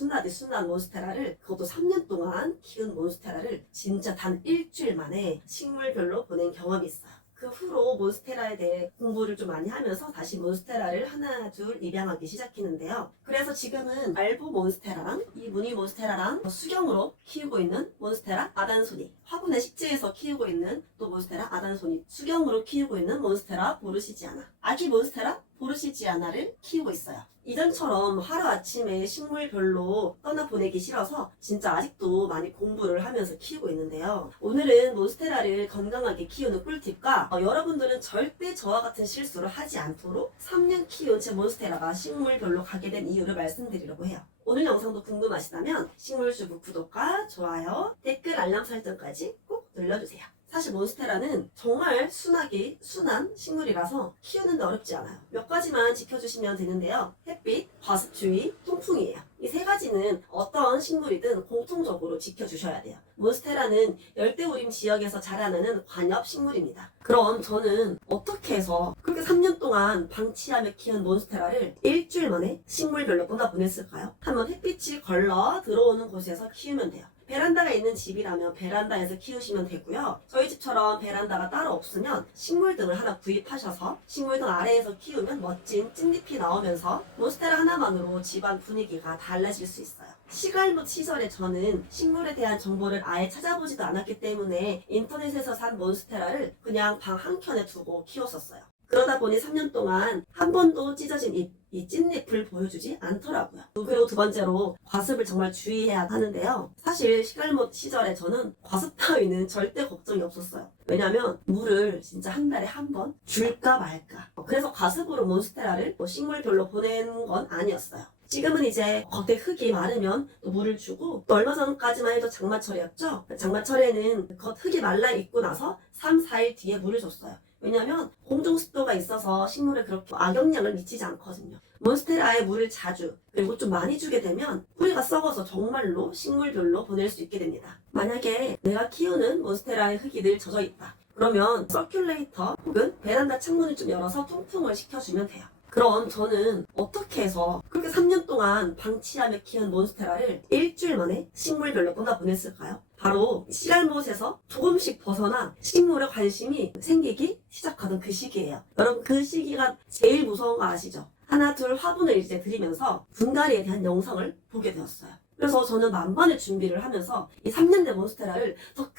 순나디 순난 몬스테라를 그것도 3년 동안 키운 몬스테라를 진짜 단 일주일 만에 식물별로 보낸 경험이 있어요. 그 후로 몬스테라에 대해 공부를 좀 많이 하면서 다시 몬스테라를 하나 둘 입양하기 시작했는데요. 그래서 지금은 알보 몬스테라랑 이 무늬 몬스테라랑 수경으로 키우고 있는 몬스테라 아단소니 화분의 식재에서 키우고 있는 또 몬스테라 아단소니 수경으로 키우고 있는 몬스테라 보르시지아나 아기 몬스테라 보르시지아나를 키우고 있어요. 이전처럼 하루아침에 식물별로 떠나보내기 싫어서 진짜 아직도 많이 공부를 하면서 키우고 있는데요. 오늘은 몬스테라를 건강하게 키우는 꿀팁과 어, 여러분들은 절대 저와 같은 실수를 하지 않도록 3년 키운 제 몬스테라가 식물별로 가게 된 이유를 말씀드리려고 해요. 오늘 영상도 궁금하시다면 식물주부 구독과 좋아요, 댓글 알람 설정까지 꼭 눌러주세요. 사실 몬스테라는 정말 순하기 순한 식물이라서 키우는 데 어렵지 않아요. 몇 가지만 지켜주시면 되는데요. 햇빛, 과습주의, 통풍이에요. 이 세 가지는 어떤 식물이든 공통적으로 지켜주셔야 돼요. 몬스테라는 열대우림 지역에서 자라나는 관엽 식물입니다. 그럼 저는 어떻게 해서 그렇게 3년 동안 방치하며 키운 몬스테라를 일주일 만에 식물별로 떠나보냈을까요? 한번 햇빛이 걸러 들어오는 곳에서 키우면 돼요. 베란다가 있는 집이라면 베란다에서 키우시면 되고요. 저희 집처럼 베란다가 따로 없으면 식물등을 하나 구입하셔서 식물등 아래에서 키우면 멋진 찐잎이 나오면서 몬스테라 하나만으로 집안 분위기가 달라질 수 있어요. 시갈못 시절에 저는 식물에 대한 정보를 아예 찾아보지도 않았기 때문에 인터넷에서 산 몬스테라를 그냥 방 한 켠에 두고 키웠었어요. 그러다 보니 3년 동안 한 번도 찢어진 잎, 이 찐잎을 보여주지 않더라고요. 그리고 두 번째로 과습을 정말 주의해야 하는데요. 사실 시갈못 시절에 저는 과습 따위는 절대 걱정이 없었어요. 왜냐면 물을 진짜 한 달에 한 번 줄까 말까. 그래서 과습으로 몬스테라를 뭐 식물별로 보내는 건 아니었어요. 지금은 이제 겉에 흙이 마르면 또 물을 주고 또 얼마 전까지만 해도 장마철이었죠. 장마철에는 겉 흙이 말라 있고 나서 3, 4일 뒤에 물을 줬어요. 왜냐면 공중 습도가 있어서 식물에 그렇게 악영향을 미치지 않거든요. 몬스테라에 물을 자주 그리고 좀 많이 주게 되면 뿌리가 썩어서 정말로 식물별로 보낼 수 있게 됩니다. 만약에 내가 키우는 몬스테라의 흙이 늘 젖어 있다. 그러면 서큘레이터 혹은 베란다 창문을 좀 열어서 통풍을 시켜주면 돼요. 그럼 저는 어떻게 해서 그렇게 3년 동안 방치하며 키운 몬스테라를 일주일 만에 식물별로 떠나보냈을까요? 바로 씨알못에서 조금씩 벗어나 식물에 관심이 생기기 시작하던 그 시기예요. 여러분 그 시기가 제일 무서운 거 아시죠? 하나 둘 화분을 이제 들이면서 분갈이에 대한 영상을 보게 되었어요. 그래서 저는 만반의 준비를 하면서 이 3년 된 몬스테라를 더 큰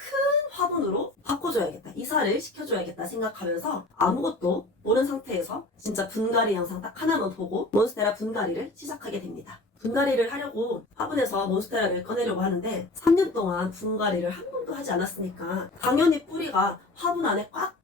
화분으로 바꿔줘야겠다. 이사를 시켜줘야겠다 생각하면서 아무것도 모르는 상태에서 진짜 분갈이 영상 딱 하나만 보고 몬스테라 분갈이를 시작하게 됩니다. 분갈이를 하려고 화분에서 몬스테라를 꺼내려고 하는데 3년 동안 분갈이를 한 번도 하지 않았으니까 당연히 뿌리가 화분 안에 꽉꽉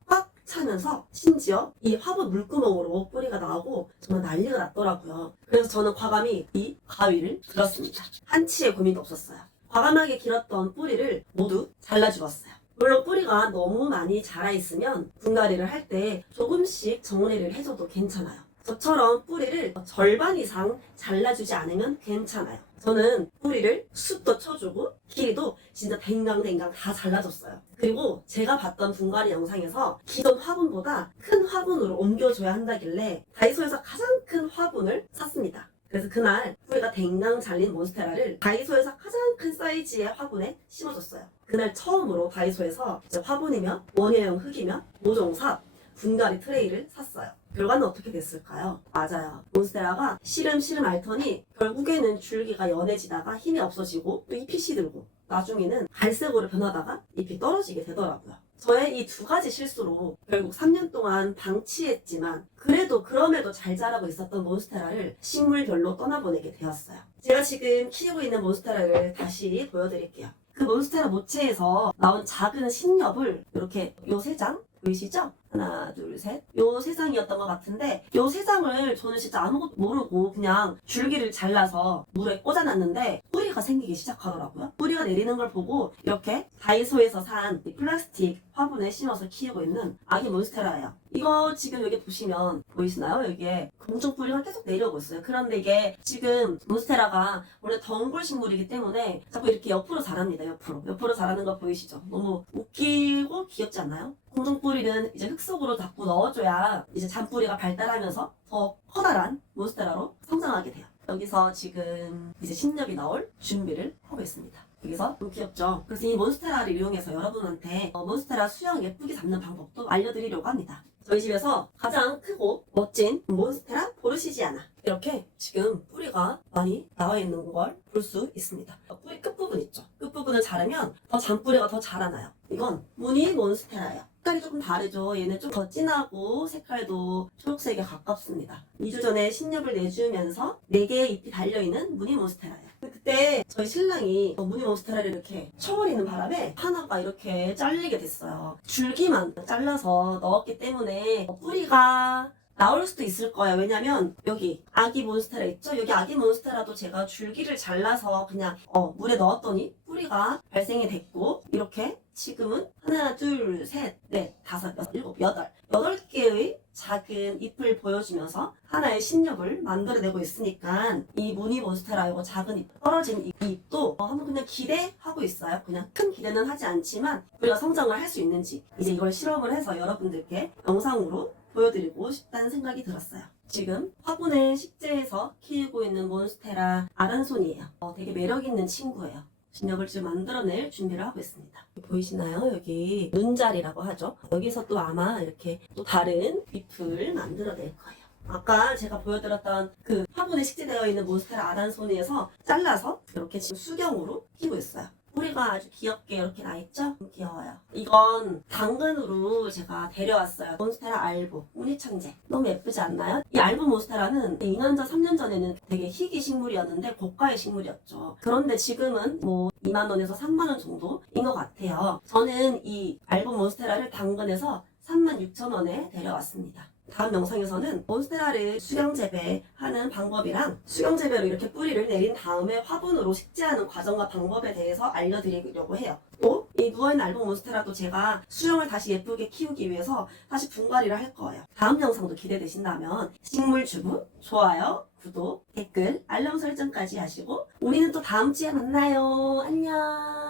차면서 심지어 이 화분 물구멍으로 뿌리가 나오고 정말 난리가 났더라고요. 그래서 저는 과감히 이 가위를 들었습니다. 한치의 고민도 없었어요. 과감하게 길었던 뿌리를 모두 잘라주었어요. 물론 뿌리가 너무 많이 자라 있으면 분갈이를 할 때 조금씩 정리를 해줘도 괜찮아요. 저처럼 뿌리를 절반 이상 잘라주지 않으면 괜찮아요. 저는 뿌리를 숱도 쳐주고 길이도 진짜 댕강댕강 다 잘라줬어요. 그리고 제가 봤던 분갈이 영상에서 기존 화분보다 큰 화분으로 옮겨줘야 한다길래 다이소에서 가장 큰 화분을 샀습니다. 그래서 그날 뿌리가 댕강 잘린 몬스테라를 다이소에서 가장 큰 사이즈의 화분에 심어줬어요. 그날 처음으로 다이소에서 이제 화분이며 원예형 흙이며 모종삽 분갈이 트레이를 샀어요. 결과는 어떻게 됐을까요? 맞아요. 몬스테라가 시름 시름 앓더니 결국에는 줄기가 연해지다가 힘이 없어지고 또 잎이 시들고 나중에는 갈색으로 변하다가 잎이 떨어지게 되더라고요. 저의 이 두 가지 실수로 결국 3년 동안 방치했지만 그래도 그럼에도 잘 자라고 있었던 몬스테라를 식물별로 떠나보내게 되었어요. 제가 지금 키우고 있는 몬스테라를 다시 보여드릴게요. 그 몬스테라 모체에서 나온 작은 신엽을 이렇게 요 세 장 보이시죠? 하나, 둘, 셋. 요 세 장이었던 것 같은데, 요 세 장을 저는 진짜 아무것도 모르고 그냥 줄기를 잘라서 물에 꽂아놨는데, 뿌리가 생기기 시작하더라고요. 뿌리가 내리는 걸 보고, 이렇게 다이소에서 산이 플라스틱 화분에 심어서 키우고 있는 아기 몬스테라예요. 이거 지금 여기 보시면, 보이시나요? 여기에 공중 뿌리가 계속 내려오고 있어요. 그런데 이게 지금 몬스테라가 원래 덩굴 식물이기 때문에 자꾸 이렇게 옆으로 자랍니다. 옆으로. 옆으로 자라는 거 보이시죠? 너무 웃기고 귀엽지 않나요? 공중뿌리는 이제 흙 속으로 자꾸 넣어줘야 이제 잔뿌리가 발달하면서 더 커다란 몬스테라로 성장하게 돼요. 여기서 지금 이제 신엽이 나올 준비를 하고 있습니다. 여기서 너무 귀엽죠? 그래서 이 몬스테라를 이용해서 여러분한테 어, 몬스테라 수영 예쁘게 잡는 방법도 알려드리려고 합니다. 저희 집에서 가장 크고 멋진 몬스테라 보르시지아나 이렇게 지금 뿌리가 많이 나와 있는 걸 볼 수 있습니다. 어, 뿌리 끝부분 있죠? 끝부분을 자르면 더 잔뿌리가 더 자라나요. 이건 무늬 몬스테라예요. 색깔이 조금 다르죠. 얘는 좀 더 진하고 색깔도 초록색에 가깝습니다. 2주 전에 신엽을 내주면서 4개의 잎이 달려있는 무늬 몬스테라예요. 그때 저희 신랑이 무늬 몬스테라를 이렇게 쳐버리는 바람에 하나가 이렇게 잘리게 됐어요. 줄기만 잘라서 넣었기 때문에 뿌리가 나올 수도 있을 거예요. 왜냐면 여기 아기 몬스테라 있죠? 여기 아기 몬스테라도 제가 줄기를 잘라서 그냥 어, 물에 넣었더니 뿌리가 발생이 됐고 이렇게 지금은 하나, 둘, 셋, 넷, 다섯, 여섯, 일곱, 여덟 여덟 개의 작은 잎을 보여주면서 하나의 신엽을 만들어내고 있으니까 이 무늬 몬스테라 이거 작은 잎 떨어진 이 잎도 어, 한번 그냥 기대하고 있어요. 그냥 큰 기대는 하지 않지만 우리가 성장을 할 수 있는지 이제 이걸 실험을 해서 여러분들께 영상으로 보여드리고 싶다는 생각이 들었어요. 지금 화분의 식재에서 키우고 있는 몬스테라 아란손이에요. 어, 되게 매력 있는 친구예요. 진역을 지금 만들어낼 준비를 하고 있습니다. 보이시나요? 여기 눈자리라고 하죠. 여기서 또 아마 이렇게 또 다른 잎을 만들어낼 거예요. 아까 제가 보여드렸던 그 화분에 식재되어 있는 몬스테라 아란소니에서 잘라서 이렇게 지금 수경으로 키우고 있어요. 뿌리가 아주 귀엽게 이렇게 나있죠? 귀여워요. 이건 당근으로 제가 데려왔어요. 몬스테라 알보, 우니창제. 너무 예쁘지 않나요? 이 알보 몬스테라는 2년 전, 3년 전에는 되게 희귀 식물이었는데 고가의 식물이었죠. 그런데 지금은 뭐 2만원에서 3만원 정도인 것 같아요. 저는 이 알보 몬스테라를 당근에서 36,000원에 데려왔습니다. 다음 영상에서는 몬스테라를 수경 재배하는 방법이랑 수경 재배로 이렇게 뿌리를 내린 다음에 화분으로 식재하는 과정과 방법에 대해서 알려드리려고 해요. 또 이 누워있는 알보 몬스테라도 제가 수영을 다시 예쁘게 키우기 위해서 다시 분갈이를 할 거예요. 다음 영상도 기대되신다면 식물 주부 좋아요, 구독, 댓글, 알람 설정까지 하시고 우리는 또 다음 주에 만나요. 안녕.